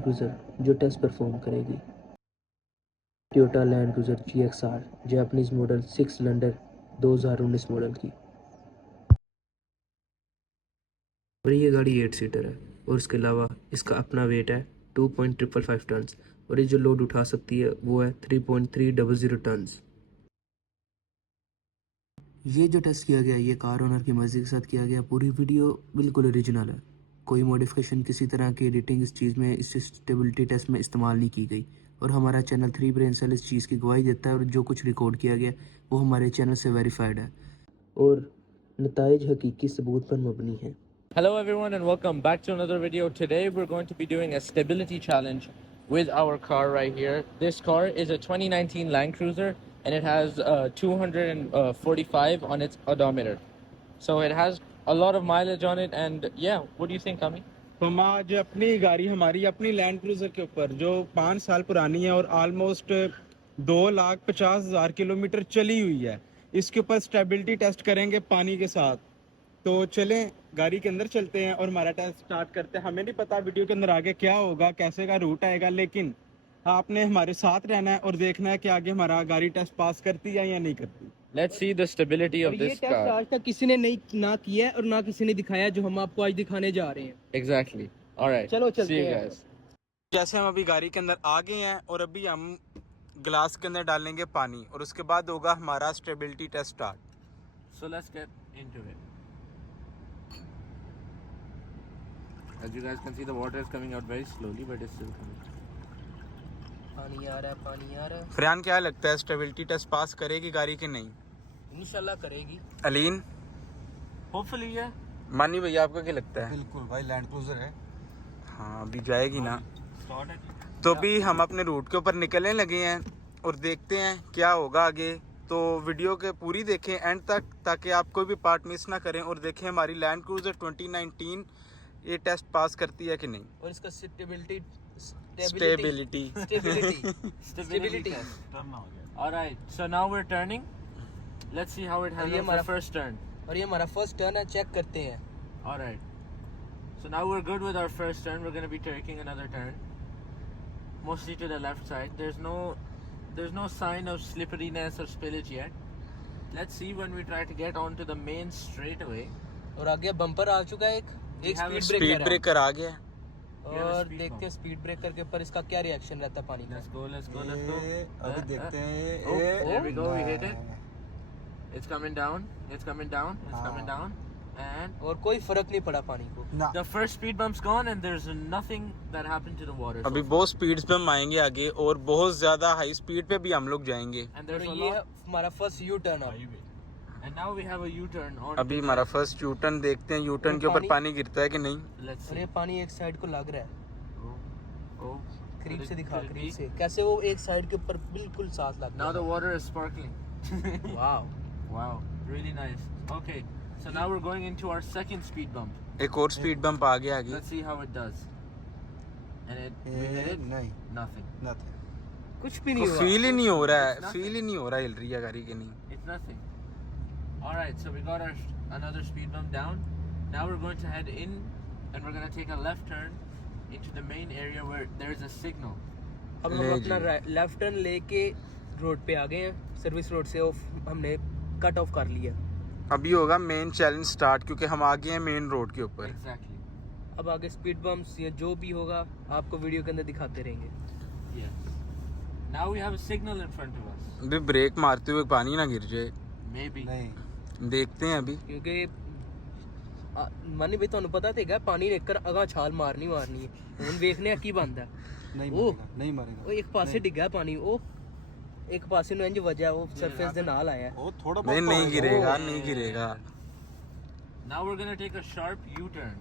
Land cruiser जो test perform करेगी। Toyota land cruiser GXR Japanese model 6 cylinder 2019 model की। और ये गाड़ी 8 सीटर है और इसके अलावा इसका अपना वेट है 2.555 टन और ये जो लोड उठा सकती है वो है 3.300 टन। ये जो टेस्ट किया गया ये कार ओनर की मर्ज़ी के साथ किया गया। पूरी वीडियो बिल्कुल ओरिजिनल है, कोई मॉडिफिकेशन किसी तरह की एडिटिंग इस चीज़ में, इस स्टेबिलिटी टेस्ट में इस्तेमाल नहीं की गई। और हमारा चैनल 3 ब्रेन सेल इस चीज़ की गवाही देता है और जो कुछ रिकॉर्ड किया गया वो हमारे चैनल से वेरीफाइड है और नताइज हकीकी सबूत पर मबनी है। Hello everyone and welcome back to another video. Today we're going to be doing a stability challenge with our car right here. This car is a 2019 Land Cruiser and it has 245 on its odometer. So it has a lot of mileage on it and yeah, what do you think, Kami? तो हम आज अपनी गाड़ी हमारी अपनी land cruiser के ऊपर जो 5 साल पुरानी है और ऑलमोस्ट 2,50,000 किलोमीटर चली हुई है, इसके ऊपर स्टेबिलिटी टेस्ट करेंगे पानी के साथ। तो चलें गाड़ी के अंदर चलते हैं और हमारा टेस्ट स्टार्ट करते हैं। हमें नहीं पता वीडियो के अंदर आगे क्या होगा, कैसे का रूट आएगा, लेकिन आपने हमारे साथ रहना है और देखना है कि आगे हमारा गाड़ी टेस्ट पास करती है या नहीं करती। Let's see the stability of this car. आज तक किसी ने नहीं ना किया है और ना किसी ने दिखाया जो हम आपको आज दिखाने जा रहे हैं। Exactly. All right. चलो चलते See you हैं। guys. जैसे हम अभी गाड़ी के अंदर आ गए हैं और अभी हम ग्लास के अंदर डालेंगे पानी और उसके बाद होगा हमारा stability test start. So let's get into it. As you guys can see, the water is coming out very slowly, but it's still coming. पानी आ रहा है, पानी आ रहा है। फरहान, क्या लगता है स्टेबिलिटी टेस्ट पास करेगी गाड़ी के नहीं? इंशाल्लाह करेगी। Aleen, Hopefully, yeah. मानी भैया, आपका क्या लगता है? बिल्कुल भाई, लैंड क्रूजर है। हाँ, अभी जाएगी ना। Start it. तो अभी हम अपने रूट के ऊपर निकलने लगे हैं और देखते हैं क्या होगा आगे। तो वीडियो के पूरी देखें एंड तक ताकि आप कोई भी पार्ट मिस ना करें और देखें हमारी लैंड क्रूजर 2019 ये टेस्ट पास करती है कि नहीं। और इसका stability Stability test. All right. So now we're turning. Let's see how it handles the first turn. और ये हमारा फर्स्ट टर्न है, चेक करते हैं। All right. So now we're good with our first turn. We're going to be taking another turn, mostly to the left side. There's no sign of slipperiness or spillage yet. Let's see when we try to get onto the main straightaway. और आगे bumper आ चुका है, एक speed breaker आ गया और देखते हैं speed breaker के ऊपर इसका क्या रिएक्शन रहता है पानी का। Let's go. अभी देखते हैं। Oh, there we go. We hit it. It's coming down. And और कोई फर्क नहीं पड़ा पानी को। the first speed bump's gone and there's nothing that happened to the water. अभी बहुत स्पीड पे हम आएंगे आगे और बहुत ज्यादा हाई स्पीड पे भी हम लोग जाएंगे। And there's a ये lot. हमारा फर्स्ट यू टर्न है। And now we have a U-turn on. अभी हमारा फर्स्ट यू टर्न देखते हैं, यू टर्न के ऊपर पानी गिरता है कि नहीं। Let's और see. ये पानी एक साइड को लग रहा है। Oh. करीब से दिखा, Could it करीब be? से कैसे वो एक साइड के ऊपर बिल्कुल साथ लग Now the water is sparkling. Wow. Wow, really nice. Okay, so now we're going into our second speed bump. एक और स्पीड बम्प आ गया आगे। Let's see how it does. And we hit it. नहीं, Nothing. कुछ भी नहीं हुआ। Feel ही नहीं हो रहा है, Nothing. फील ही नहीं हो रहा है हिल रही है गाड़ी के नहीं। It's nothing. All right, so we got another speed bump down. Now we're going to head in, and we're going to take a left turn into the main area where there is a signal. अब हम अपना left turn लेके road पे आ गए हैं। Service road से हमने cut off कर लिया। अभी होगा मेन चैलेंज स्टार्ट क्योंकि हम आ गए हैं मेन रोड के ऊपर। Exactly. अब आगे स्पीड बम्प्स या जो भी होगा आपको वीडियो के अंदर दिखाते रहेंगे। Yes. Now we have a signal in front of us. अभी ब्रेक मारते हुए पानी ना गिर जाए, Maybe. देखते हैं अभी। क्योंकि मानी भाई ਤੁਹਾਨੂੰ ਪਤਾ ਤੇ ਹੈਗਾ ਪਾਣੀ ਨਿਕਰ ਅਗਾ ਛਾਲ ਮਾਰਨੀ ਹੈ। ਹੁਣ ਵੇਖਨੇ ਆ ਕੀ ਬਣਦਾ। नहीं मरेगा। ਉਹ ਇੱਕ ਪਾਸੇ ਡਿੱਗਾ ਪਾਣੀ, ਉਹ ਇੱਕ ਪਾਸੇ ਨੂੰ ਇੰਜ ਵਜਿਆ, ਉਹ ਸਰਫੇਸ ਦੇ ਨਾਲ ਆਇਆ। वो थोड़ा नहीं बहुत नहीं गिरेगा, नहीं गिरेगा। Now we're going to take a sharp U-turn.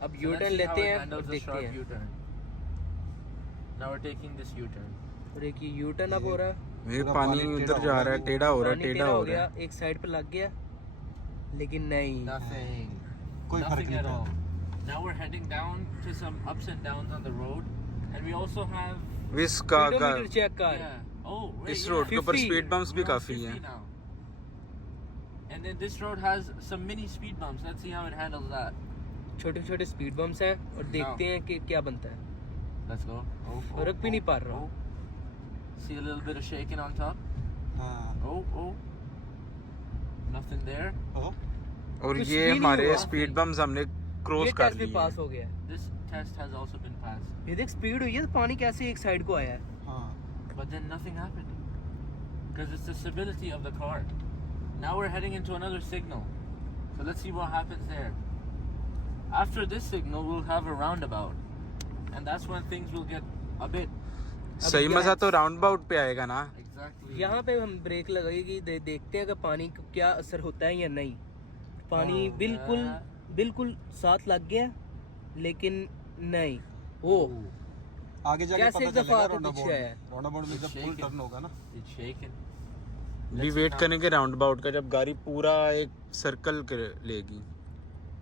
अब So you let's turn see how लेते it हैं और handles the देखते sharp हैं। U-turn. Now we're taking this U-turn. और एक यू टर्न अब हो रहा है, ये पानी उधर जा रहा है, टेढ़ा हो रहा है, पानी टेढ़ा टेढ़ा हो हो रहा गया, है। एक साइड पे लग गया, लेकिन नहीं। Nothing. कोई फर्क Nothing नहीं at all. पड़ता। Now we're heading down to some ups and downs on the road, and we also have. इसका स्पीडोमीटर चेक कर। Yeah. Oh, wait, इस yeah. रोड के ऊपर 50. स्पीड बम्प्स भी We're on काफी 50 हैं। now. And then this road has some mini speed bumps. Let's see how it handles that. छोटे छोटे स्पीड बम्प्स हैं और देखते हैं कि क्या बनता है। Let's go. Oh, फर्क भी नहीं पड़ रहा। See a little bit of shaking on top. हाँ Oh. Nothing there. ओ और कुछ ये भी नहीं हमारे हुआ। स्पीड बम्स हमने क्रॉस ये कर टेस्ट भी लिए पास हैं। हो गया। This test has also been passed. ये देख स्पीड हुई है तो पानी कैसे एक साइड को आया है। हाँ But then nothing happened. Because it's the stability of the car. Now we're heading into another signal. So let's see what happens there. After this signal, we'll have a roundabout. And that's when things will get a bit. सही मजा तो round about पे आएगा ना। Exactly. यहाँ पे हम break लगाएगी, देखते हैं कि पानी को क्या असर होता है या नहीं। पानी बिल्कुल साथ लग गया, लेकिन नहीं। ओ आगे जाके कैसे पता एक दफा चलेगा आगे पीछे आया है। राउंडाबाउट में जब फुल shaking. टर्न होगा ना It's shaking. भी वेट करेंगे राउंड अबाउट का, जब गाड़ी पूरा एक सर्कल लेगी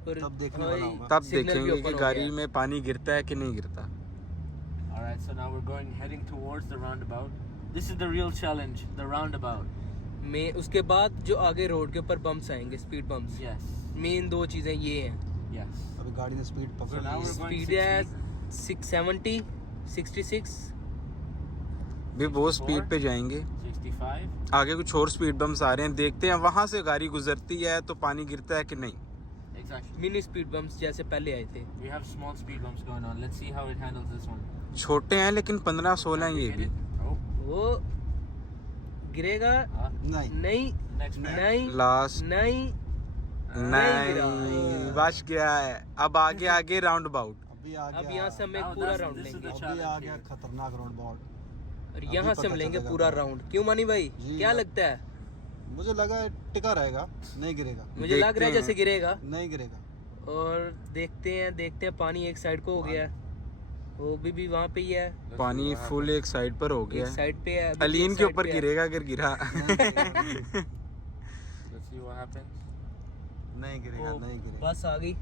पर तब देखने हाँ, वाला होगा। तब सिग्नल भी देखेंगे open कि हो गाड़ी गया। में पानी गिरता है कि नहीं गिरता। Alright, so now we're heading towards the roundabout. This is the real challenge, the roundabout. में उसके बाद जो आगे रोड के ऊपर बम्प्स आएंगे, स्पीड बम्प्स। Yes. मेन दो चीजें ये हैं। Yes. अभी गाड़ी ने स्पीड पकड़ So now ली we're है। going स्पीड है 60, 670, 66। भी वो स्पीड पे जाएंगे। 65. आगे कुछ और स्पीड बम्स आ रहे हैं, देखते हैं वहां से गाड़ी गुजरती है तो पानी गिरता है कि नहीं। Exactly. मिनी स्पीड बम्प्स जैसे पहले आए थे। We have small speed bumps going on. Let's see how it handles this one. छोटे हैं लेकिन 15-16 हैं ये Hit भी। it. Oh. वो गिरेगा नहीं नहीं, Next man. नहीं, लास्ट नहीं। नहीं बच गया है। अब आगे आगे राउंड अबाउट। अभी आ अब गया यहाँ से हम एक Now पूरा that's- राउंड this is लेंगे, the अभी challenge आ गया here. खतरनाक राउंडाबाउट। और अभी यहाँ से पता हम लेंगे चलेगा पूरा पूरा। राउंड। क्यों मानी भाई, जी, क्या यार। लगता है? मुझे लगा है टिका रहेगा, नहीं गिरेगा, मुझे लग रहा है देखते जैसे गिरेगा। नहीं गिरेगा। और देखते हैं पानी एक साइड को हो गया है। वो भी वहाँ पे ही है, Let's see पानी what फुल एक साइड पर हो एक गया है। साइड पे है। अभी अलीन एक के साइड ऊपर पे है। गिरेगा अगर गिरा। happens. Let's see what happens. नहीं गिरेगा, ओ, नहीं गिरेगा। बस आ गई,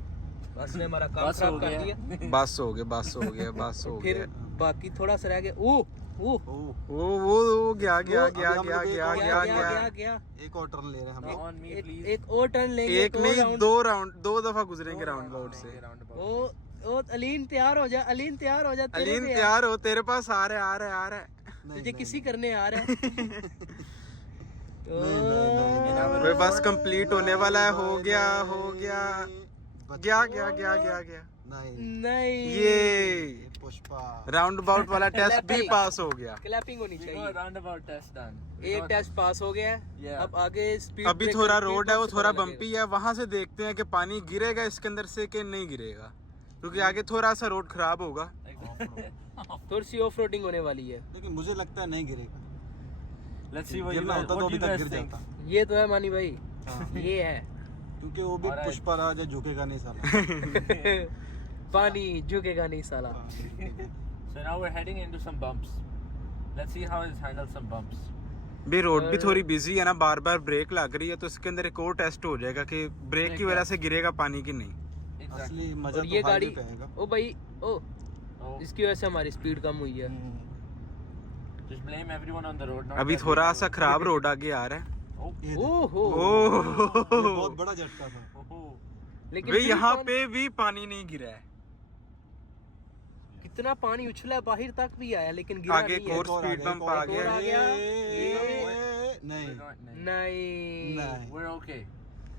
बस ने हमारा काम बस खराब हो कर गया। दिया। बस हो गया बस हो गया बस हो फिर गया। बाकी थोड़ा सा रह गया। ओ ओह, वो गया गया वो गया अभी हम गया लोग एक गया और गया गया गया। गया। एक और टर्न ले रहे हैं हम Now लोग। on me, please. एक और टर्न लेंगे, एक नहीं राउंड। दो दफा गुजरेंगे राउंड अबाउट से। Roundabout. ओ अलीन तैयार हो जा, अलीन तैयार हो जा। तेरे अलीन पे है। तैयार हो, तेरे पास आ रहा है आ रहा है आ रहा है। नहीं, तुझे नहीं, किसी नहीं। करने आ रहा है। नहीं। वे बस कंप्लीट होने वाला है, हो गया बच गया गया गया गया गया। नहीं नहीं, ये पुष्पा राउंड अबाउट वाला टेस्ट भी Clapping. पास हो गया। क्लैपिंग होनी We got a चाहिए। roundabout test done. We एक got- टेस्ट पास हो गया है। Yeah. अब आगे स्पीड अभी थोड़ा रोड है वो थोड़ा बम्पी है, वहां से देखते हैं कि पानी गिरेगा इसके अंदर से कि नहीं गिरेगा, क्योंकि आगे थोड़ा सा रोड खराब होगा। थोड़ी सी ऑफ रोडिंग होने वाली है। लेकिन मुझे लगता है नहीं गिरेगा। Let's see what you गिरना guys, होता तो what अभी you तक guys गिर think. जाता, ये तो है मानी भाई, हाँ। ये है। क्योंकि वो भी Alright. पुष्पा राज है, झुकेगा नहीं साला। पानी झुकेगा नहीं साला। So now we're heading into some bumps. Let's see how it handles some bumps. भी रोड भी और- थोड़ी बिजी है ना, बार बार ब्रेक लग रही है, तो इसके अंदर एक और टेस्ट हो जाएगा कि ब्रेक की वजह से गिरेगा पानी की नहीं। Exactly. असली मजा और तो ये हाईवे गाड़ी, पे आएगा। ओ भाई ओ, Oh, इसकी वजह से हमारी स्पीड कम हुई है। just blame everyone on the road. not अभी that थोड़ा we सा do. खराब रोड आगे आ रहा है। Oh, ये देखो, ओहो, ये ओह बहुत बड़ा झटका था। oh. लेकिन वे फिर यहाँ कौन- पे भी पानी नहीं गिरा है। कितना पानी उछला बाहर तक भी आया, लेकिन गिरा आगे नहीं एक है। और स्पीड बम्प आ एक और गया आ है। गया। नहीं We're not- नहीं. नहीं, नहीं। We're okay.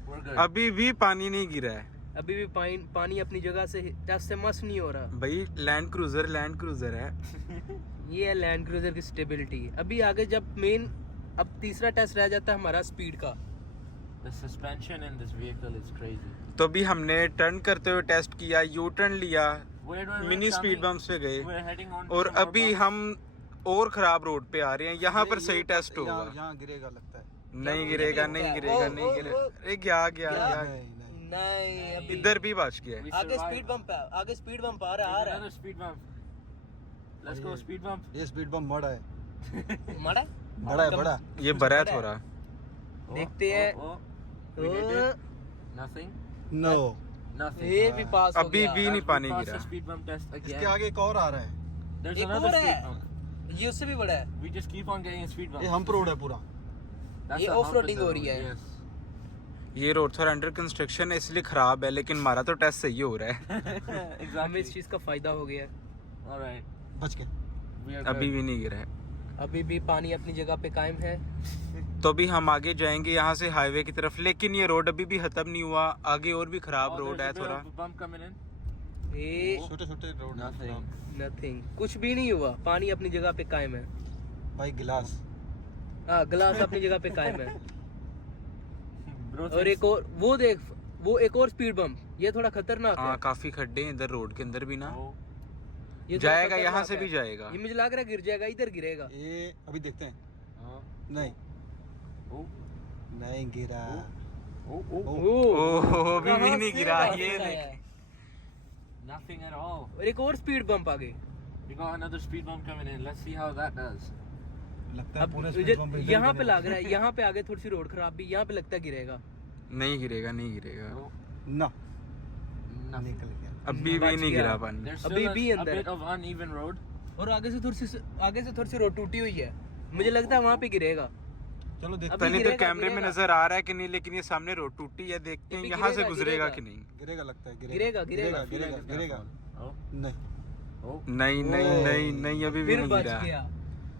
We're good. अभी भी पानी नहीं गिरा है अभी भी पानी अपनी जगह से टच से मस नहीं हो रहा। भाई। लैंड क्रूजर है। ये है लैंड क्रूजर की स्टेबिलिटी। अभी आगे जब मेन, अब तीसरा टेस्ट रह जाता है हमारा स्पीड का। The suspension in this vehicle is crazy. तो भी हमने टर्न करते हुए टेस्ट किया, यू टर्न लिया, Wait, wait, mini wait, speed coming- bumps पे गए, We're heading on. और to some more अभी bumps. हम और खराब रोड पे आ रहे हैं। यहाँ पर सही टेस्ट होगा। यहाँ गिरेगा लगता है। नहीं गिरेगा नहीं गिरेगा नहीं गिरेगा। अरे गया गया गया। नहीं, नहीं। नहीं, अभी इधर भी बच गया। We आगे survived. स्पीड बम्प है, आगे स्पीड बम्प आ रहा There's है, another speed bump. Let's go ये- speed bump. ये स्पीड बम बड़ा है, मड़ा बड़ा है, बड़ा। ये बड़ा है थोड़ा। Oh, देखते हैं। Oh, oh. We hit it. Nothing. No, Nothing. ये भी पास हो अभी गया। भी नहीं As we पानी pass गिरा। the speed bump test इसके again. आगे एक और आ रहा है। There's एक another और speed है, bump. ये उससे भी बड़ा है। We just keep on getting speed bumps. ये हम्प रोड है पूरा। That's ये the hump off-roading in the हो रही road, है। Yes. ये रोड थोड़ा अंडर कंस्ट्रक्शन है इसलिए खराब है, लेकिन हमारा तो टेस्ट सही हो रहा है। हमें Exactly. इस चीज का फायदा हो गया। All right. बच के We are अभी good. भी नहीं गिरा है। अभी भी पानी अपनी जगह पे कायम है। तो अभी हम आगे जाएंगे यहाँ से हाईवे की तरफ, लेकिन ये रोड अभी भी खत्म नहीं हुआ, आगे और भी खराब Oh, रोड there's है a bit थोड़ा। of a bump coming in. ये छोटे छोटे रोड Nothing. नथिंग, कुछ भी नहीं हुआ, पानी अपनी जगह पे कायम है। भाई गिलास हाँ, ग्लास अपनी जगह पे कायम है। Bro, और thanks. एक और वो देख, वो एक और स्पीड बम्प, ये थोड़ा खतरनाक हाँ है। काफी खड्डे हैं इधर रोड के अंदर भी ना। Oh. ये थोड़ा जाएगा, यहाँ खतरनाक से है। भी जाएगा। ये मुझे लग रहा है गिर जाएगा, इधर गिरेगा। ये अभी देखते हैं। Oh. नहीं Oh. नहीं गिरा। Oh. Oh. ओह अभी भी कहाँ नहीं से गिरा, वापस ये आया देख। है? Nothing at all. और एक और स्पीड बम्प आगे। We got another speed bump coming in. Let's see how that does. लगता है अब पूरे मुझे speed bump इधर यहाँ ही पे बनेगा। लग रहा है, यहाँ पे आगे थोड़ी सी रोड खराब भी, यहाँ पे लगता है गिरेगा। नहीं गिरेगा, नहीं गिरेगा। Oh. ना Nothing. निकल गया। अभी भी बच नहीं गया। गिरा पानी। There's अभी still भी a अंदर। bit of uneven road. और आगे से थोड़ी सी रोड टूटी हुई है, मुझे लगता है वहाँ पे गिरेगा। चलो देखते अभी पता नहीं तो गिरेगा, कैमरे में गिरेगा। नजर आ रहा है कि नहीं, लेकिन ये सामने रोड टूटी है, देखते हैं अभी यहाँ से गिरेगा, गुजरेगा गिरेगा। कि नहीं। हैं। गिरेगा लगता है गिरेगा, गिरेगा। गिरेगा गिरेगा Oh. नहीं Oh. नहीं नहीं ओह। नहीं नहीं अभी भी फिर नहीं बच गिरा। गया।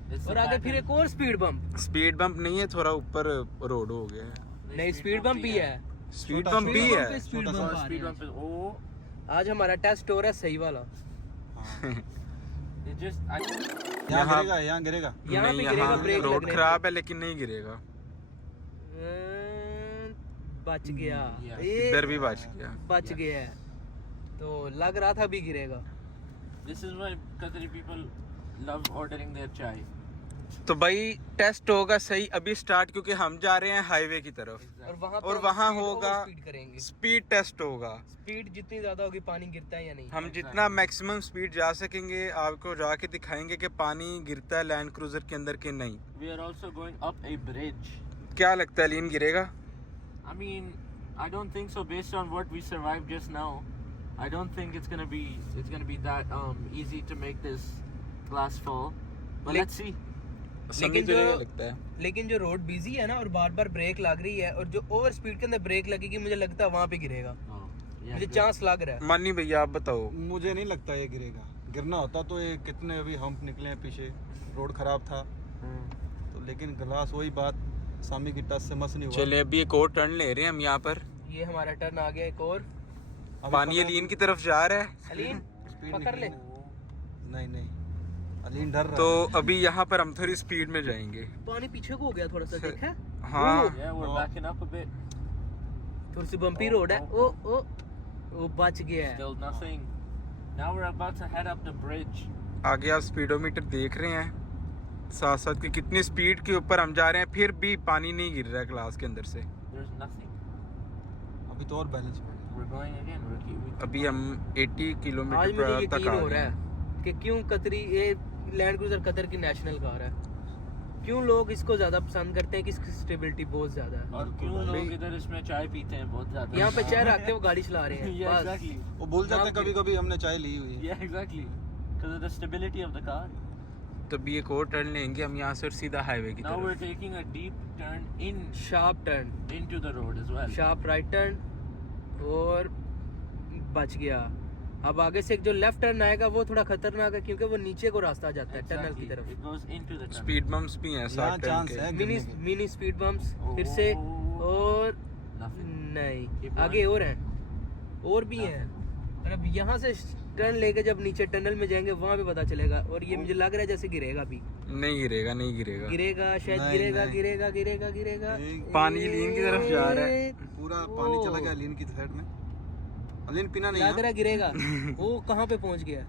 It's और a आगे bad फिर hill. एक और स्पीड बम्प। स्पीड बम्प नहीं है, थोड़ा ऊपर रोड हो गया है। नहीं, स्पीड बम्प भी है। स्पीड छोटा बम्प भी छोटा है। स्पीड छोटा बम्प सा आ Speed रहे bump हैं। is. Oh. आज हमारा टेस्ट हो रहा है सही वाला। हाँ। It just. यहाँ यहाँ- गिरेगा यहाँ गिरेगा। यहाँ नहीं, पे गिरेगा, यहाँ ब्रेक रोड लगने खराब है लेकिन नहीं गिरेगा। बच गया। Yeah. ये इधर भी बच गया। बच गया है। तो लग रहा था अभी गिरेगा। This is why Qatari people love ordering their chai. तो भाई टेस्ट होगा सही अभी स्टार्ट, क्योंकि हम जा रहे हैं हाईवे की तरफ और वहाँ और वहाँ होगा स्पीड करेंगे। स्पीड टेस्ट होगा। स्पीड जितनी ज्यादा होगी पानी गिरता है या नहीं। हम जितना मैक्सिमम स्पीड जा सकेंगे आपको जाके दिखाएंगे कि पानी गिरता है लैंड क्रूजर के अंदर के नहीं। We are also going up a bridge. क्या लगता है लीन गिरेगा? I mean, I don't think so. Based on what we survived just now, I don't think it's gonna be that easy to make this glass fall. But Like- let's see. Sunny जो- तुझे क्या लगता है? लेकिन जो रोड बिजी है ना और बार बार ब्रेक लग रही है, और जो ओवर स्पीड के अंदर ब्रेक लगेगी, मुझे लगता है वहाँ पे गिरेगा। Oh, yeah. मुझे good. चांस लग रहा है। मानी भैया आप बताओ। मुझे नहीं लगता ये गिरेगा। गिरना होता तो ये कितने अभी हम्प निकले हैं पीछे, रोड खराब था तो, लेकिन ग्लास वही बात सामी की टच से मस नहीं हुआ। चले अभी एक और टर्न ले रहे हैं हम यहाँ पर। ये हमारा टर्न आ गया एक और। अभी पानी पकड़- लीन की तरफ जा रहा है। अलीन स्पीड पकड़ ले। नहीं नहीं अलीन डर रहा तो है। अभी यहाँ पर हम थोड़ी स्पीड में जाएंगे। पानी पीछे को हो गया थोड़ा सा, देखा? हाँ Yeah, we're Oh. backing up a bit. थोड़ी सी बम्पी रोड है। ओ ओ वो बच गया है। Still nothing. Now we're about to head up the bridge. आगे आप स्पीडोमीटर देख रहे हैं साथ साथ कि कितनी स्पीड के ऊपर हम जा रहे हैं, फिर भी पानी नहीं गिर रहा है ग्लास के अंदर से। There's nothing. अभी तो और बैलेंस बढ़ We're going again. we अभी हम 80 आज किलोमीटर मुझे पर तक यकीन आ हो गए रहा हैं। है कि क्यों कतरी ये लैंड क्रूजर कतर की नेशनल कार है, क्यों लोग इसको ज्यादा पसंद करते हैं कि इसकी स्टेबिलिटी बहुत ज्यादा है। और क्यों लोग इधर इसमें चाय पीते हैं बहुत ज्यादा। यहाँ पे चाय रख के वो गाड़ी चला रहे हैं। Yeah, बस। exactly. वो भूल जाते हैं नाम कभी कभी हमने चाय ली हुई है। Yeah, exactly. Because of the stability of the car. तो अभी एक और टर्न लेंगे हम यहाँ से और सीधा हाईवे की Now we're तरफ। taking a deep turn in sharp turn, into the road as well. Sharp right turn, और बच गया। अब आगे से एक जो लेफ्ट टर्न आएगा वो थोड़ा खतरनाक है, क्योंकि वो नीचे को रास्ता जाता है टनल की Exactly. तरफ। It goes into the tunnel. Speed bumps भी हैं यहाँ साथ टर्न चांस के। है मिनी गिरने के। मिनी स्पीड बम्प्स फिर से, और Nothing. नहीं Keep आगे going. और हैं, और भी हैं। और अब यहाँ से टर्न लेके जब नीचे टनल में जाएंगे वहाँ पे पता चलेगा, और ये मुझे लग रहा है जैसे गिरेगा भी। नहीं गिरेगा, नहीं गिरेगा। गिरेगा शायद, नहीं, गिरेगा नहीं। गिरेगा गिरेगा गिरेगा। नहीं। पानी लीन की तरफ जा रहा है। पूरा पानी चला गया अलीन की साइड में। अलीन पीना नहीं लग रहा है। है गिरेगा। वो कहाँ पे पहुँच गया?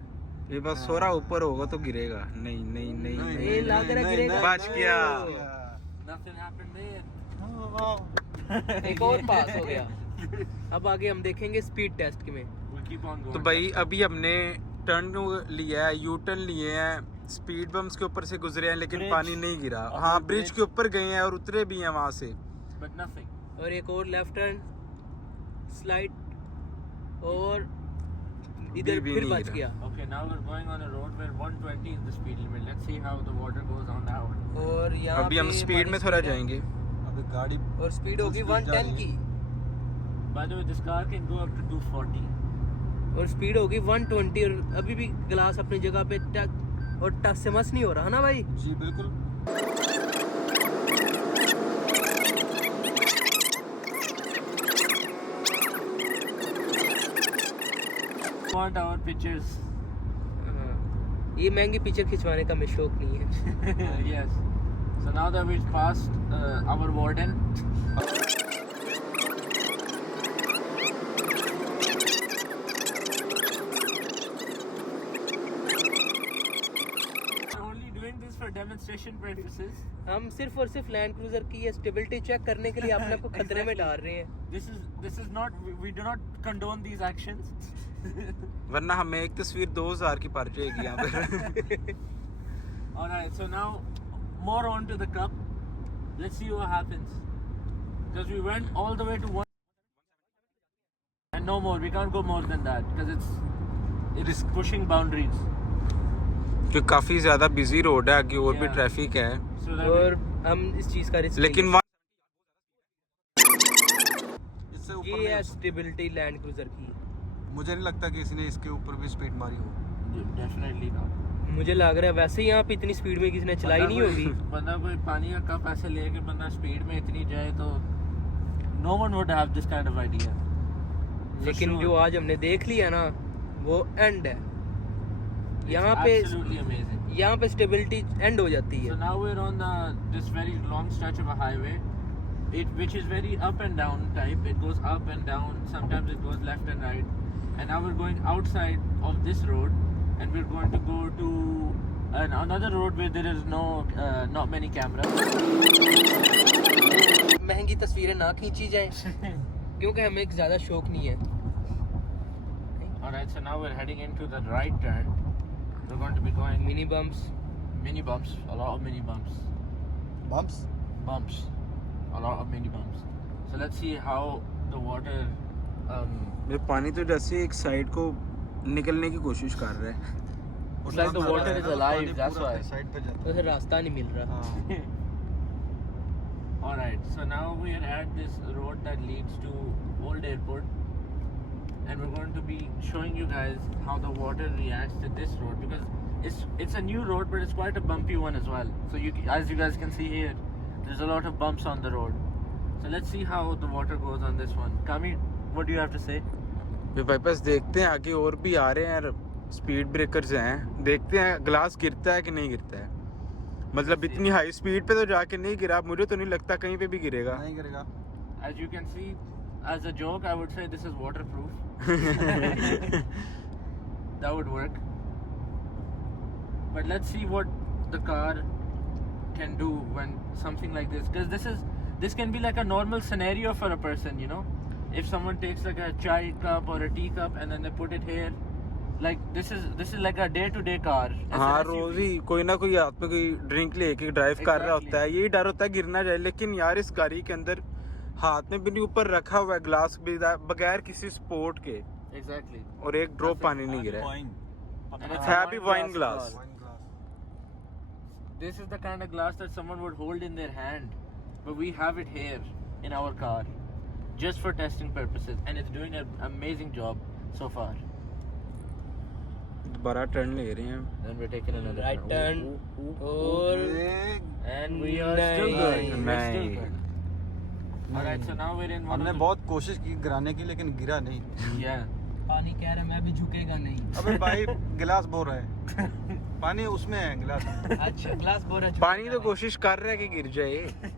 ये बस सोरा ऊपर होगा तो गिरेगा। नहीं नहीं नहीं नहीं, नहीं। ये लग रहा है गिरेगा। बच गया। Nothing happened there. एक और पास हो गया। अब आगे हम देखेंगे स्पीड टेस्ट में। We'll keep on going. तो भाई अभी हमने टर्न लिया है, यू टर्न लिए हैं, स्पीड बम्प्स के ऊपर से गुजरे हैं, लेकिन Bridge. पानी नहीं गिरा। और हाँ वो ब्रिज bridge- के ऊपर गए हैं और उतरे भी हैं वहां से। But nothing. और एक और लेफ्ट टर्न, स्लाइड, और इधर भी फिर नहीं बच गिरा। गया। Okay, now we're going on a road where 120 is the speed limit. Let's see how the water goes on that one. और यहाँ अभी हम पे स्पीड हमारी में थोड़ा speed है, जाएंगे। अभी गाड़ी और स्पीड होगी speed जा 110 रही की, By the way, this car can go up to 240. और स्पीड होगी 120, और अभी भी ग्लास अपनी जगह पे और टस से मस नहीं हो रहा ना भाई? जी बिल्कुल। Want our pictures? ये महंगी पिक्चर खिंचवाने का मैं शौक नहीं है। Yes. So now that we've passed our warden. Only doing this for demonstration purposes. हम सिर्फ और सिर्फ लैंड क्रूजर की ये स्टेबिलिटी चेक करने के लिए अपने आप को खतरे में डाल रहे हैं। This is not. We do not condone these actions. वरना हमें एक तस्वीर 2000 की पड़ जाएगी यहाँ पे। All right. So now more on to the cup. Let's see what happens. Because we went all the way to one. And no more. We can't go more than that because it's pushing boundaries. जो काफी ज्यादा busy road है, आगे और भी Yeah. Traffic है, So that और हम इस चीज का रिस्क लेकिन इससे ऊपर ये है नहीं- स्टेबिलिटी लैंड क्रूजर की। मुझे नहीं लगता कि किसी ने इसके ऊपर भी स्पीड मारी हो। definitely not. मुझे लग रहा है वैसे ही यहाँ पे इतनी स्पीड में किसी ने चलाई नहीं होगी। बंदा कोई पानी का कप ऐसे लेके बंदा स्पीड में इतनी जाए तो no one would have this kind of idea. लेकिन sure. जो आज हमने देख लिया ना वो एंड है। यहाँ पे Absolutely amazing. यहाँ पे स्टेबिलिटी एंड हो जाती So है। now we're on this very long stretch of a highway, which is very up and down type. It goes up and down. Sometimes it goes left and right. And now we're going outside of this road, and we're going to go to another road where there is not many cameras. महंगी तस्वीरें ना खींची जाएं क्योंकि हमें एक ज्यादा शौक नहीं है। Alright, so now we're heading into the right turn. We're going to be going mini bumps, mini bumps, a lot of mini bumps. Bumps Bumps, a lot of mini bumps. So let's see how the water. ये पानी तो जैसे एक side को निकलने की कोशिश कर रहा है। It's like the water is alive, that's why. Side पे जाता उसे रास्ता नहीं मिल रहा। है। Alright, so now we are at this road that leads to Old Airport, and we're going to be showing you guys how the water reacts to this road because it's a new road, but it's quite a bumpy one as well. So as you guys can see here, there's a lot of bumps on the road. So let's see how the water goes on this one. Kami, what do you have to say? फिर वापस देखते हैं, आगे और भी आ रहे हैं, speed breakers हैं, देखते हैं ग्लास गिरता है कि नहीं गिरता है। मतलब इतनी हाई स्पीड पे तो जाके नहीं गिरा, मुझे तो नहीं लगता कहीं पे भी गिरेगा। नहीं गिरेगा। As you can see, as a joke, I would say this is waterproof. That would work. But let's see what the car can do when something like this, because this can be like a normal scenario for a person, you know. If someone takes like a chai cup or a tea cup and then they put it here, like this is like a day-to-day car. It's an हाँ, SUV. रोज ही कोई ना कोई हाथ में कोई drink लेके drive कर रहा होता है, यही डर होता है गिरना जाए। लेकिन यार इस गाड़ी के अंदर हाथ में भी नहीं ऊपर रखा हुआ है ग्लास भी, बगैर किसी स्पोर्ट के, Exactly. और एक ड्रॉप पानी नहीं गिरा है। वाइन And it's है a भी wine wine glass glass. car. This is the kind of glass that someone would hold in their hand, but we have it here in our car just for testing purposes, and it's doing an amazing job so far. बड़ा turn ले रहे हैं। Then we're taking another right turn. Turn और And we are still good. We're Nice. still good. Alright, so now we're in one हमने of the... बहुत कोशिश की गिराने की लेकिन गिरा नहीं। Yeah. पानी कह रहा है मैं भी झुकेगा नहीं। अबे भाई गिलास बोल रहा है, पानी उसमें है गिलास में। अच्छा ग्लास बोल रहा है पानी तो कोशिश कर रहा है कि गिर जाए।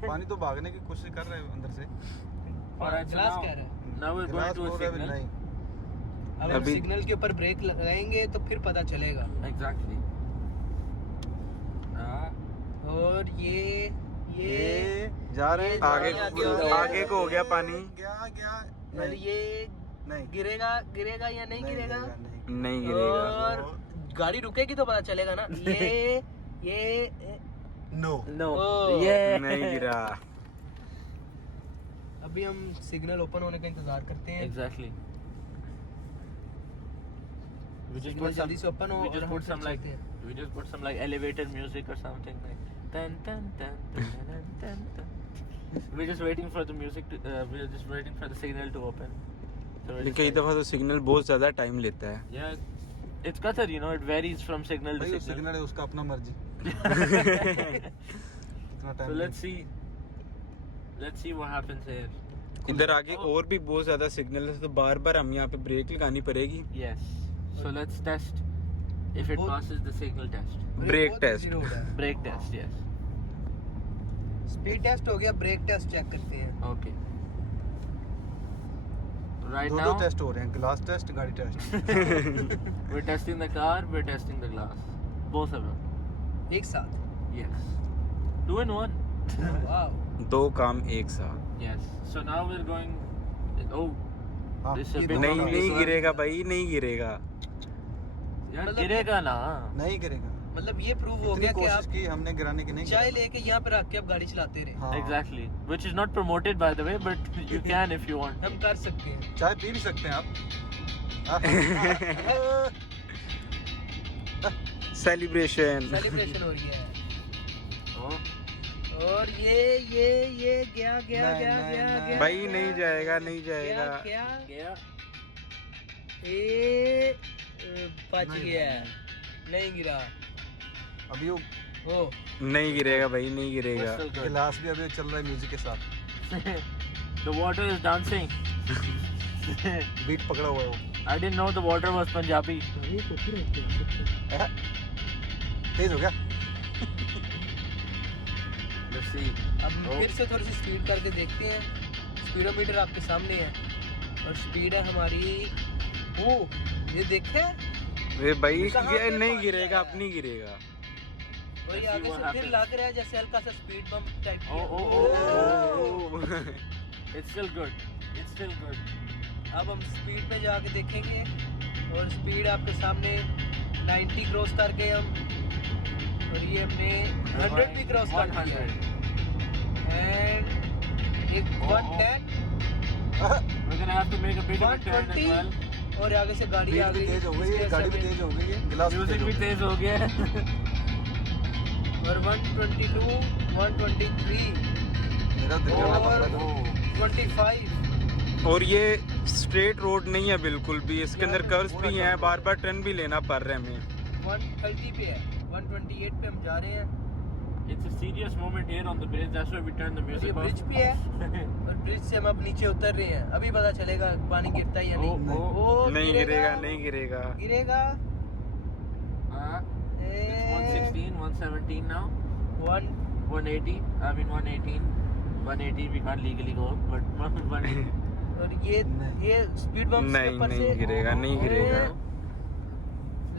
पानी तो भागने की कोशिश कर रहा है अंदर से। Alright, so ग्लास now, कह रहा है। now we're गिलास going to बोल a रहा है signal. नहीं। अब हम अभी- सिग्नल के ऊपर ब्रेक लगाएंगे तो फिर पता चलेगा। Exactly. और ये जा रहे हैं आगे आगे हो गया। आगे को हो गया पानी। गया और नहीं ये नहीं गिरेगा या नहीं गिरेगा? नहीं। नहीं गिरेगा। और गाड़ी रुकेगी तो पता चलेगा ना। ये नो No. Oh. Yeah. नहीं गिरा। अभी हम सिग्नल ओपन होने का इंतजार करते हैं। Exactly. We just signal put some, जल्दी से ओपन हो we और just हम put फिर some like चलते हैं। we just put some like elevator music or something like dun dun dun dun dun dun dun. We're just waiting for the music to we're just waiting for the signal to open. So we're just कई like, दफा तो signal बहुत ज्यादा time लेता है। yeah, It's Qatar, you know, it varies from signal to भाई वो signal. Signal है उसका अपना मर्जी इतना So time let's see what happens here. इधर आगे और भी बहुत ज्यादा सिग्नल है, तो बार बार हम यहाँ पे ब्रेक लगानी पड़ेगी. Yes. So let's test if it passes the signal test. Brake test. Brake test, yes. Speed test हो गया, ब्रेक टेस्ट चेक करते हैं. Okay. Right दो now, टेस्ट हो रहे हैं, ग्लास टेस्ट, गाड़ी test. we're testing the car, we're testing the glass. Both of them. एक साथ. Yes. 2 in 1. वाओ. दो काम एक साथ. Yes. So now we're going. Oh, हाँ, this is a ये bit दोनों नहीं काम नहीं एक साथ. गिरेगा भाई, नहीं गिरेगा. यार मतलब गिरेगा ना. नहीं गिरेगा. मतलब ये प्रूव हो इतनी गया कि कोशिश आप की हमने गिराने की, नहीं चाय गिरा. लेके यहाँ पे रख के आप गाड़ी चलाते रहे. हाँ. Exactly. Which is not promoted by the way, but you can if you want. हम कर सकते हैं. चाय पी भी सकते हैं आप. सेलिब्रेशन. सेलिब्रेशन हो रही है. Oh. और ये गया नहीं, नहीं. भाई नहीं जाएगा, नहीं क्या जाएगा. क्या गया. ए बच नहीं, गया. नहीं गिरा. अभी वो ओ नहीं गिरेगा भाई, नहीं गिरेगा. Still good. गिलास भी अभी चल रहा है म्यूजिक के साथ. The water is dancing. Beat पकड़ा हुआ है वो. I didn't know the water was Punjabi. तेज हो गया. Let's see. अब फिर से थोड़ी सी स्पीड करके देखते हैं. स्पीडोमीटर आपके सामने है और स्पीड है हमारी. ओ ये देखा है. वे भाई कहाँ ये पे नहीं पानी गिरेगा, आया? अब नहीं गिरेगा. और ये आगे से फिर लग रहा है जैसे हल्का सा speed bump type. Oh. It's still good. It's still good. अब हम स्पीड पे जाके देखेंगे और स्पीड आपके सामने 90 क्रॉस कर गए हम. और ये हमने 100 भी क्रॉस कर दिया. 100. एंड एक 110 We're gonna have to make a bit of a turn as 120 well. और आगे से गाड़ी बीट आ भी गई. तेज हो गई है, इसके गाड़ी भी ऐसे तेज हो गई है, गिलास भी Music तेज हो भी गया. तेज हो गया है. और 122 123 मेरा दिल कर रहा और पकड़ा करो. 25. और ये स्ट्रेट रोड नहीं है बिल्कुल भी, इसके अंदर कर्व्स भी हैं, बार बार टर्न भी लेना पड़ रहा है हमें. 130 पे है. 128 पे हम जा रहे हैं. It's a serious moment here on the bridge. That's why we turn the और ये music ब्रिज off. भी है और ब्रिज से हम अब नीचे उतर रहे हैं. अभी पता चलेगा पानी गिरता है या नहीं. Oh, oh. ओ, नहीं गिरेगा, नहीं गिरेगा. गिरेगा. It's 116, 117 now. 180. I mean 118. 180 we can't legally go, but 180. और ये स्पीड बम्प के नहीं ऊपर से नहीं गिरेगा, नहीं गिरेगा.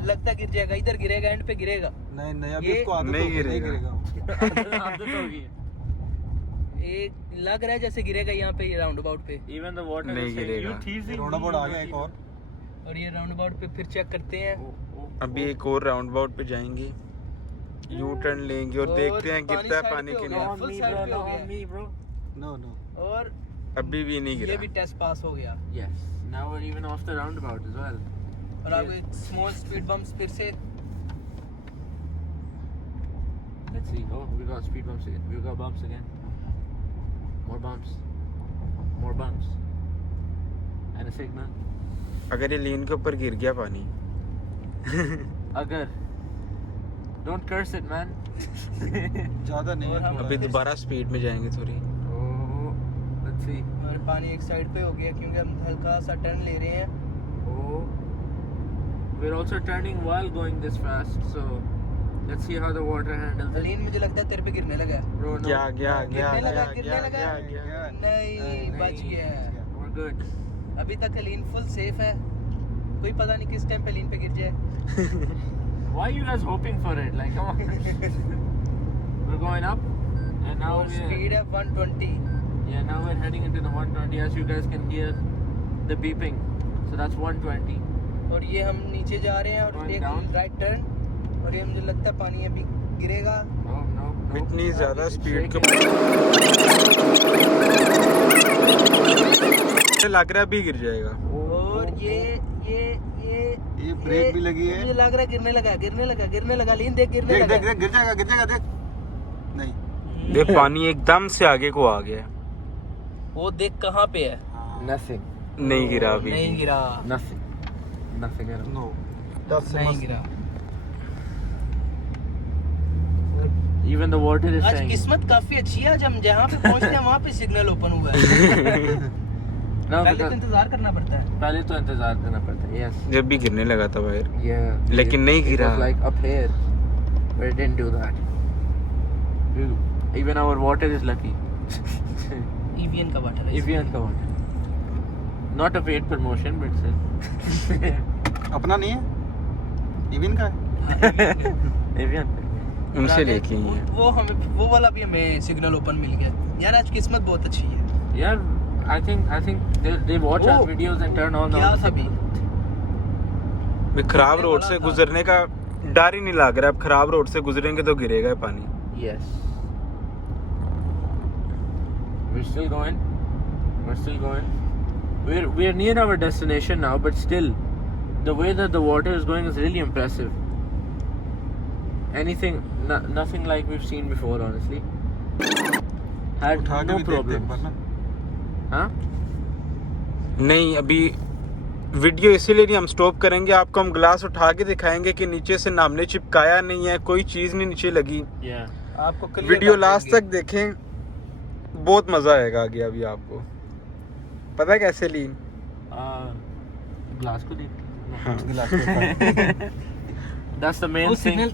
लगता गिर जाएगा. इधर गिरेगा, एंड पे गिरेगा. नहीं नहीं अभी ये उसको आदत नहीं हो गई, नहीं गिरेगा. गिरेगा. आदत हो गई है. एक लग रहा है जैसे गिरेगा यहाँ पे, राउंड अबाउट पे. Even the water नहीं is saying, गिरेगा. you teasing रोना me, बोर्ड आ you गया एक और. और ये राउंड अबाउट पे फिर चेक करते हैं. अभी एक और राउंड अबाउट पे जाएंगे, यू टर्न लेंगे और और देखते हैं पानी गिरता है साइड पानी पे के हो No गया. नहीं. on Full me, side bro. पे No हो गया. on me, bro. No no. और अभी भी नहीं ये गिरा. भी टेस्ट पास हो गया. Yes. Now we're even off the roundabout as well. और आगे स्मॉल स्पीड बम्प्स फिर से. Let's see. Oh, we got speed bumps again. We got bumps again. More bumps. More bumps. And a signal. अगर ये लेन के ऊपर गिर गया पानी. Agar. Don't curse it, man. ज्यादा नहीं और है हम थोड़ा. अभी दोबारा स्पीड में जाएंगे थोड़ी. Oh, let's see. और पानी एक साइड पे हो गया क्योंकि हम हल्का सा टर्न ले रहे हैं. Oh, we're also turning while going this fast, so let's see how the water handles it. Aleen मुझे लगता है तेरे पे गिरने लगा है. Bro, no. गया गया गया गिरने लगा, गया गिरने गया लगा. गया गया. नहीं, बच गया. We're good. अभी तक अलीन फुल सेफ है. कोई पता नहीं किस टाइम पे अलीन पे गिर जाए. Why are you guys hoping for it? Like, come on. We're going up, and now और स्पीड है 120. yeah, now we're heading into the 120. As you guys can hear, the beeping. So that's 120. और ये हम नीचे जा रहे हैं और Going एक down. Right turn. और ये मुझे लगता है पानी अभी गिरेगा. No, no, no. इतनी ज्यादा It's स्पीड के shaking. लग रहा है अभी गिर जाएगा. और ये ब्रेक भी लगी है. मुझे लग रहा है गिरने लगा. लीन देख गिरने देख लगा. देख देख गिर जाएगा देख. नहीं. ये पानी एकदम से आगे को आ गया. वो देख कहाँ पे है. Nothing. नहीं गिरा अभी. नहीं गिरा. Nothing. Nothing at all. No. Touch से नहीं मस गिरा। Even the water is आज saying. किस्मत काफी अच्छी है, आज हम जहाँ पे पहुँचते हैं वहाँ पे सिग्नल ओपन हुआ है। No, पहले तो because इंतजार करना पड़ता है। पहले तो इंतजार करना पड़ता है. Yes. जब भी गिरने लगा था बाहर, Yeah. लेकिन नहीं It गिरा। was like up here, but it didn't do that. Even our water is lucky. EVN का वाटर है। Evian का water. Not a paid promotion, but still. अपना नहीं है, इविन का है। Evian. उनसे लेके ही है। वो हमें वो वाला भी हमें सिग्नल ओपन मिल गया यार। आज किस्मत बहुत अच्छी है। Yeah, I think they watch our Oh, videos and turn on क्या all the था भी? signals. भी खराब गिरने रोड वाला से था। गुजरने का डर ही नहीं लग रहा। अब खराब रोड से गुजरेंगे तो गिरेगा ये पानी। Yes. We're still going. We're still going. We're near our destination now, but still, the way that the water is going is really impressive. Nothing like we've seen before, honestly. Had उठा के no भी देख problem. पर ना। Huh? नहीं, अभी video इसीलिए नहीं हम स्टॉप करेंगे। आपको हम ग्लास उठा के दिखाएंगे कि नीचे से नामने चिपकाया नहीं है, कोई चीज़ नहीं नीचे लगी। Yeah. आपको clear वीडियो कर लास्ट देंगे। तक देखें, बहुत मज़ा आएगा आगे। अभी आपको पता है कैसे ली? Glass को देख. हाँ। गिलास के ऊपर। That's the main वो thing. सिग्नल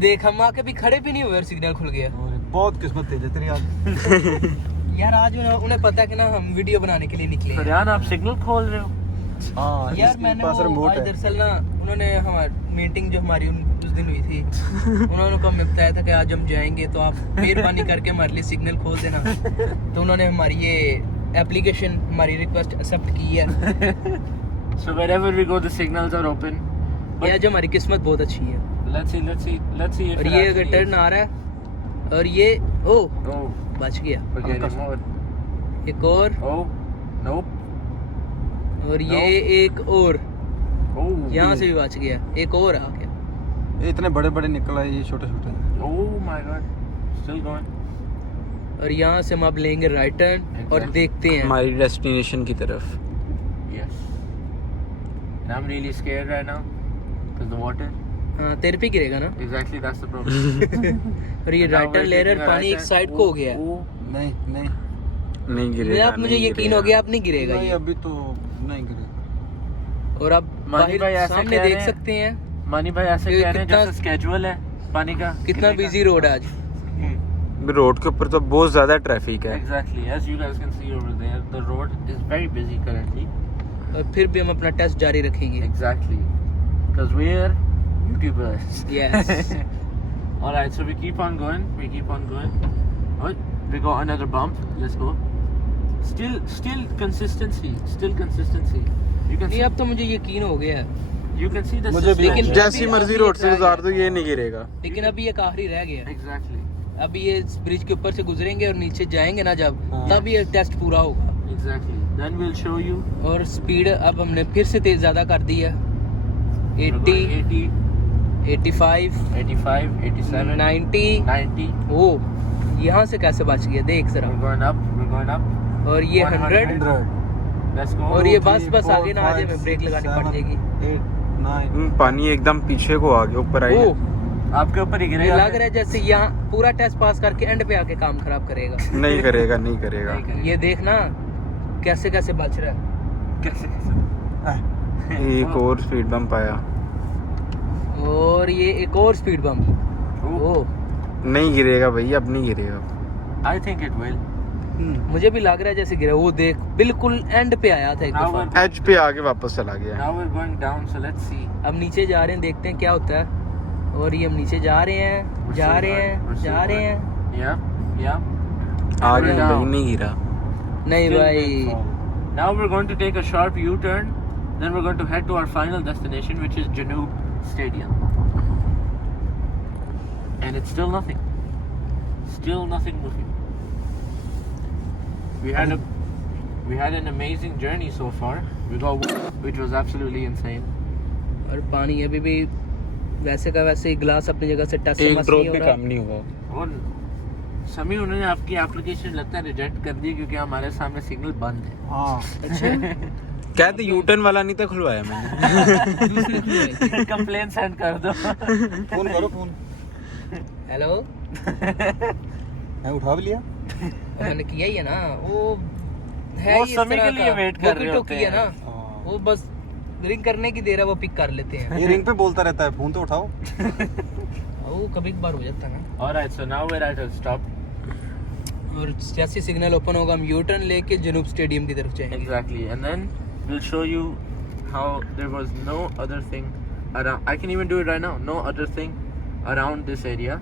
देख, हम आके भी खड़े भी नहीं हुए और सिग्नल खुल गया। और बहुत किस्मत तेज है तेरी आज। यार आज उन्हें पता है कि ना हम वीडियो बनाने के लिए निकले हैं। फरहान, आप सिग्नल खोल रहे हो? हाँ, यार इसके मैंने पास वो रिमोट आज है। दरअसल ना उन्होंने हमारी मीटिंग जो हमारी उस दिन हुई थी उन्होंने को हमें बताया था कि आज हम जाएंगे तो आप मेहरबानी करके हमारे लिए सिग्नल खोल देना। तो उन्होंने हमारी ये एप्लीकेशन, हमारी रिक्वेस्ट एक्सेप्ट की है। So wherever we go, the signals are open. ये आज हमारी किस्मत बहुत अच्छी है। Let's see if और it ये अगर actually टर्न is. आ रहा है और ये ओ Oh, बच गया। we're getting more. एक और Oh, nope. और ये एक और Oh, यहाँ से भी बच गया। एक और आ गया। ये इतने बड़े बड़े निकल आए, ये छोटे छोटे हैं। Oh my God, still going. और यहाँ से हम अब लेंगे राइट टर्न और Exactly. देखते हैं। हमारी डेस्टिनेशन की तरफ। Yes. And I'm really scared right now because the water. हाँ तेरे पे गिरेगा ना। Exactly, that's the problem. और ये And now right turn we're ले रहे taking हैं, a पानी right एक turn. साइड को हो गया। Oh, नहीं नहीं नहीं गिरेगा। आप मुझे नहीं यकीन गिरेगा। हो गया आप नहीं गिरेगा नहीं, ये। अभी तो नहीं गिरेगा। और आप मानी भाई बाहर ऐसे सामने कह देख रहे हैं। सकते हैं मानी भाई ऐसे ये कह रहे हैं कितना- जैसे स्केड्यूल है पानी का कितना गिरने का। बिजी रोड है आज। रोड के ऊपर तो बहुत ज्यादा ट्रैफिक है। Exactly, as you guys can see over there, the road is very busy currently. और फिर भी हम अपना टेस्ट जारी रखेंगे। Exactly, because we're YouTubers. Yes. All right, so we keep on going. Oh, we got another bump. Let's go. Still consistency. You can नहीं see. अब तो मुझे यकीन हो गया है। You can see the मुझे भी system. लेकिन जैसी मर्जी रोड से गुजार दो, ये नहीं गिरेगा। लेकिन अभी एक आखिरी रह गया। Exactly. अभी ये इस ब्रिज के ऊपर से गुजरेंगे और नीचे जाएंगे ना जब, हाँ। तब ये टेस्ट पूरा होगा। Exactly. Then we'll show you. और स्पीड अब हमने फिर से तेज ज्यादा कर दी है। We're 80, going 80, 85, 85, 87, 90। 90. ओ यहाँ से कैसे बच गया देख जरा। We're going up. और ये 100 100 Let's go. और ये 2, बस 3, आगे ना आ जाए, 4, हमें ब्रेक 5, लगानी पड़ 6, जाएगी। 8, 9 पानी एकदम पीछे को आ गया, ऊपर आई ओ है। आपके ऊपर ही ये गिरेगा। लग रहा है जैसे यहाँ पूरा टेस्ट पास करके एंड पे आके काम खराब करेगा। नहीं करेगा, नहीं करेगा। नहीं करेगा। ये देखना कैसे कैसे बच रहा है। कैसे एक और स्पीड बम्प आया। और ये एक और स्पीड बम्प। ओ नहीं गिरेगा भैया, अब नहीं गिरेगा। I think it will. मुझे भी लग रहा है जैसे गिरा। वो देख बिल्कुल एंड पे आया था एक Now दफा। we're- एज पे आगे वापस चला गया। Now we're going down, so let's see. अब नीचे जा रहे हैं, देखते हैं क्या होता है। और ये हम नीचे जा रहे हैं, We're जा still रहे going, हैं, we're still जा रहे going. हैं। Yeah. आगे We're भाई down. नहीं गिरा। नहीं Still भाई going forward. Now we're going to take a sharp U-turn. Then we're going to head to our final destination, which is Janoub Stadium. And it's still nothing. Still nothing moving. We had an amazing journey so far. We got, which was absolutely insane. और पानी अभी भी वैसे का वैसे ही glass अपनी जगह से टच से एक मस ड्रॉप नहीं हो भी रहा। कम नहीं हुआ। और समी उन्होंने आपकी एप्लीकेशन लगता है रिजेक्ट कर दी क्योंकि हमारे सामने सिग्नल बंद है। हाँ अच्छा कहते यूटर्न वाला नहीं था खुलवाया मैंने। कंप्लेन सेंड कर दो। फोन करो फोन। हेलो, मैं उठा भी लिया। मैंने किया ही है ना, वो है वो ही इस समय तरह के लिए का, वेट कर रहे walkie-talkie होते है ना, हाँ। वो बस रिंग करने की देर है, वो पिक कर लेते हैं। ये रिंग पे बोलता रहता है, फोन तो उठाओ। वो कभी कभार हो जाता है ना। Alright, so now we're at a stop. और जैसे सिग्नल ओपन होगा हम यू टर्न लेके जनूब स्टेडियम की तरफ जाएंगे। Exactly, and then we'll show you how there was no other thing around. I can even do it right now. No other thing around this area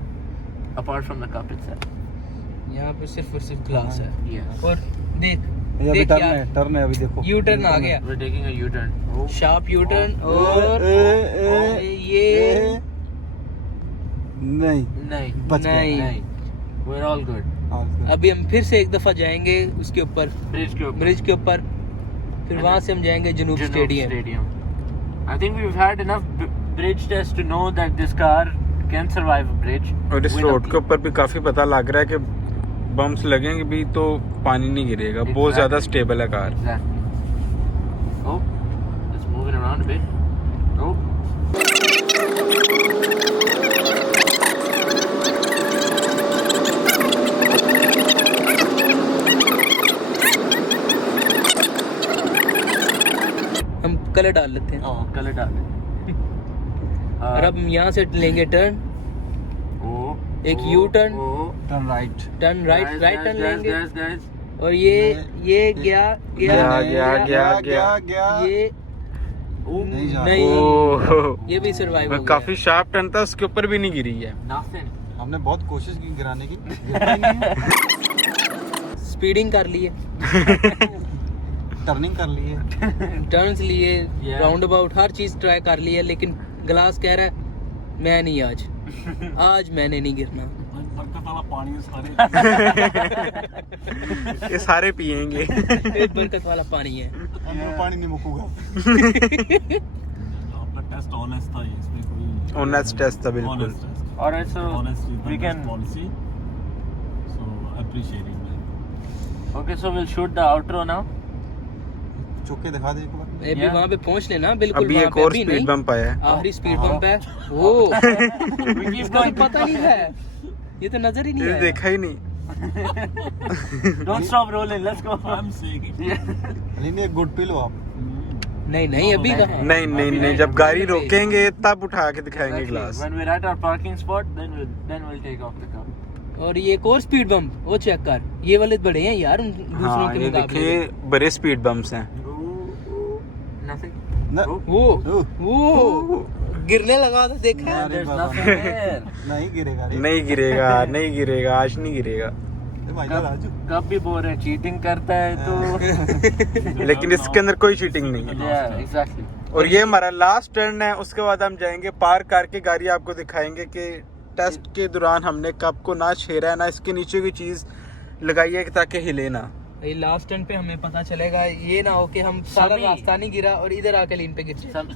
apart from the cup itself. यहाँ पे सिर्फ और सिर्फ glass है। Yeah. और देख ये अभी देख टर्न यार, है, टर्न है अभी देखो। यू टर्न आ गया, We're taking a U-turn. Oh. Sharp U turn. और ये नहीं नहीं, बच गया। नहीं। नहीं. We're all good. अभी हम फिर से एक दफा जाएंगे उसके ऊपर, Bridge के ऊपर. ब्रिज के ऊपर, फिर वहां से हम जाएंगे जनूब Janoob stadium. Stadium. I think we've had enough bridge tests to know that this car can survive a bridge. और इस with a रोड के ऊपर भी काफी पता लग रहा है कि बम्स लगेंगे भी तो पानी नहीं गिरेगा, बहुत ज्यादा स्टेबल है car. Exactly. Oh, it's moving around a bit. Oh. हम कलर डाल लेते हैं। Oh, कलर डाल दे। और अब हम यहाँ से लेंगे टर्न, Oh, एक oh, U-turn, oh. Turn right. Turn right, Guys, right guys, turn guys, लेंगे। guys, guys. और ये गया ये Oh, नहीं जा नहीं, ओह, ये भी सरवाइव हो गया। काफी शार्प टर्न था, उसके ऊपर भी नहीं गिरी है। nothing. हमने बहुत कोशिश की गिराने की, गिरता ही नहीं है। स्पीडिंग कर लिए, टर्निंग कर लिए। टर्न्स लिए, Yeah. राउंड अबाउट हर चीज ट्राई कर ली है, लेकिन ग्लास कह रहा है मैं नहीं आज मैंने नहीं गिरना। ये सारे पिएंगे। ये बरकत वाला पानी है। अंदर पानी नहीं मुकूगा। आपका टेस्ट ऑनेस्ट था ये, इसमें कोई ऑनेस्ट टेस्ट था बिल्कुल। honest test. Alright, so Honesty is the we best can. policy. So appreciating that. Okay, so we'll shoot the outro now. चुप के दिखा दे एक बार। ये भी Yeah. वहाँ पे पहुँच लेना बिल्कुल। अभी वहाँ एक पे और अभी स्पीड नहीं। बम्प आया है। आखिरी स्पीड बम्प है वो। We keep इसका तो going. पता नहीं है, ये तो नजर ही नहीं ये है। देखा ही नहीं। Don't stop rolling. Let's go. I'm saying it. Yeah. Ali एक गुड पी लो आप। नहीं नहीं अभी कहाँ। नहीं नहीं नहीं, जब गाड़ी रोकेंगे तब उठा के दिखाएंगे Exactly. Glass. When we're at our parking spot, then we'll take off the cup. और ये एक और स्पीड बम्प, वो चेक कर, ये वाले बड़े हैं यार उन दूसरों हाँ, के ये मुकाबले। देखिए बड़े स्पीड बम्प्स हैं। Nothing. न- Oh. वो गिरने लगा तो देखा है? अरे There's बाबा। nothing there. नहीं गिरेगा रे। नहीं गिरेगा, नहीं गिरेगा, आज नहीं गिरेगा। ए भाई साहब, राजू। कब भी बोल रहे चीटिंग करता है तो लेकिन इसके अंदर कोई चीटिंग नहीं है। yeah, exactly. और ये हमारा लास्ट टर्न है, उसके बाद हम जाएंगे पार्क करके गाड़ी आपको दिखाएंगे कि टेस्ट के दौरान हमने कप को ना छेड़ा है ना इसके नीचे कोई चीज लगाई है ताकि हिले ना। ये लास्ट टर्न पे हमें पता चलेगा, ये ना हो कि हम सारा सभी- रास्ता नहीं गिरा और इधर आके लीन पे गिर जाए। सब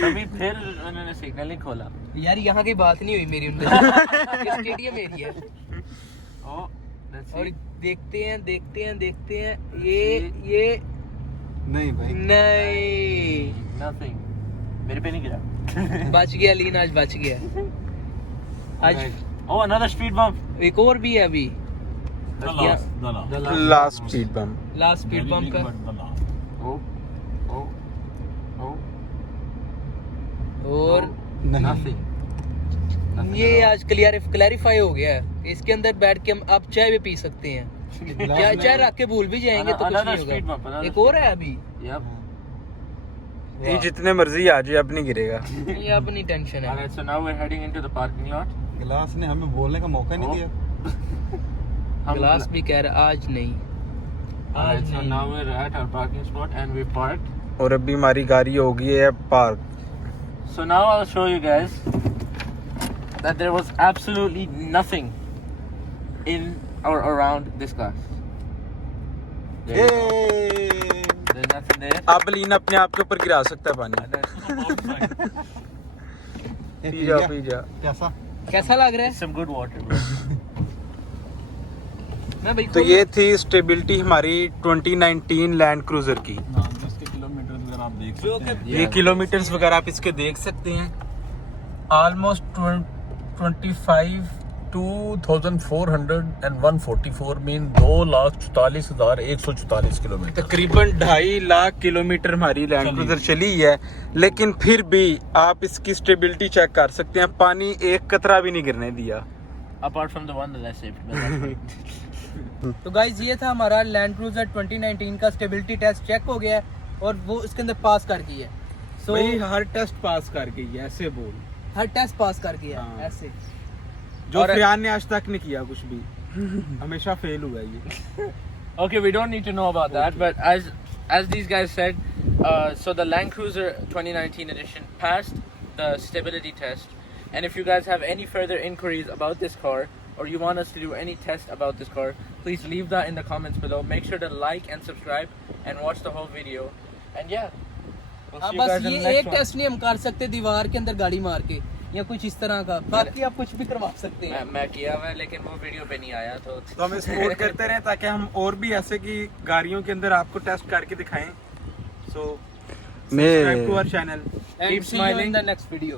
तभी फिर उन्होंने सिग्नल ही खोला। यार यहाँ की बात नहीं हुई मेरी उनसे। ये स्टेडियम एरिया है। Oh, let's और see. देखते हैं ये नहीं भाई। नहीं, Nothing. मेरे पे नहीं गिरा. बच गया लीन, आज बच गया। आज Alright. Oh, another speed bump. एक और भी है अभी, The last, the last. The last speed bump. Last speed Very bump big, का। but the last. Oh, oh, oh. और नहीं। Nothing. Nothing ये at all. आज क्लैरिफाई हो गया है, इसके अंदर बैठ के हम अब चाय भी पी सकते हैं। क्या चाय रख के भूल भी जाएंगे तो कुछ Another नहीं speed bump, होगा। another एक और है अभी, Yep. ये जितने मर्जी आ जाए अब नहीं गिरेगा। ये अपनी टेंशन है। Alright, so now we're heading into the parking lot. गिलास ने हमें बोलने का मौका नहीं Oh. दिया। हम ग्लास भी कह रहा आज नहीं, Alright, आज so नहीं। now we're at our parking spot and we parked. और अभी हमारी गाड़ी हो गई है park. So now I'll show you guys that there was absolutely nothing in or around this class. There you go. There's nothing there. अब लीन अपने आप के ऊपर गिरा सकता है पानी। And then पी जा पी जा। कैसा? कैसा लग रहा है? some good water, bro. मैं भाई तो ये थी स्टेबिलिटी हमारी 2019 लैंड क्रूजर की। हाँ, इसके किलोमीटर वगैरह आप देख जो सकते हैं। ये किलोमीटर्स वगैरह आप इसके देख सकते हैं। Almost 25,401 mean 2,44,144 kilometre. तकरीबन 2.5 लाख किलोमीटर हमारी लैंड चली। क्रूजर चली है, लेकिन फिर भी आप इसकी स्टेबिलिटी चेक कर सकते हैं, पानी एक कतरा भी नहीं गिरने दिया। apart from the one that I saved. तो गाइज ये था हमारा लैंड क्रूजर 2019 का स्टेबिलिटी टेस्ट चेक हो गया है और वो इसके अंदर पास कर गई है। सो भाई हर टेस्ट पास कर गई है, ऐसे बोल। हर टेस्ट पास कर गया है हाँ। ऐसे। जो और- फियान ने आज तक नहीं किया कुछ भी, हमेशा फेल हुआ ये। Okay, we don't need to know about that, but as these guys said, so the Land Cruiser 2019 edition passed the stability test. And if you guys have any further inquiries about this car, or you want us to do any test about this car, please leave that in the comments below. Make sure to like and subscribe and watch the whole video. And yeah, we'll see you बस guys in ये the next एक one. Test नहीं हम कर सकते दीवार के अंदर गाड़ी मार के या कुछ इस तरह का, बाकी आप कुछ भी करवा सकते हैं। मैं किया हुआ है, लेकिन वो वीडियो पे नहीं आया तो तो हमें सपोर्ट करते रहें ताकि हम और भी ऐसे की गाड़ियों के अंदर आपको टेस्ट करके दिखाएं। So subscribe to our channel. And Keep see you in smiling. the next video.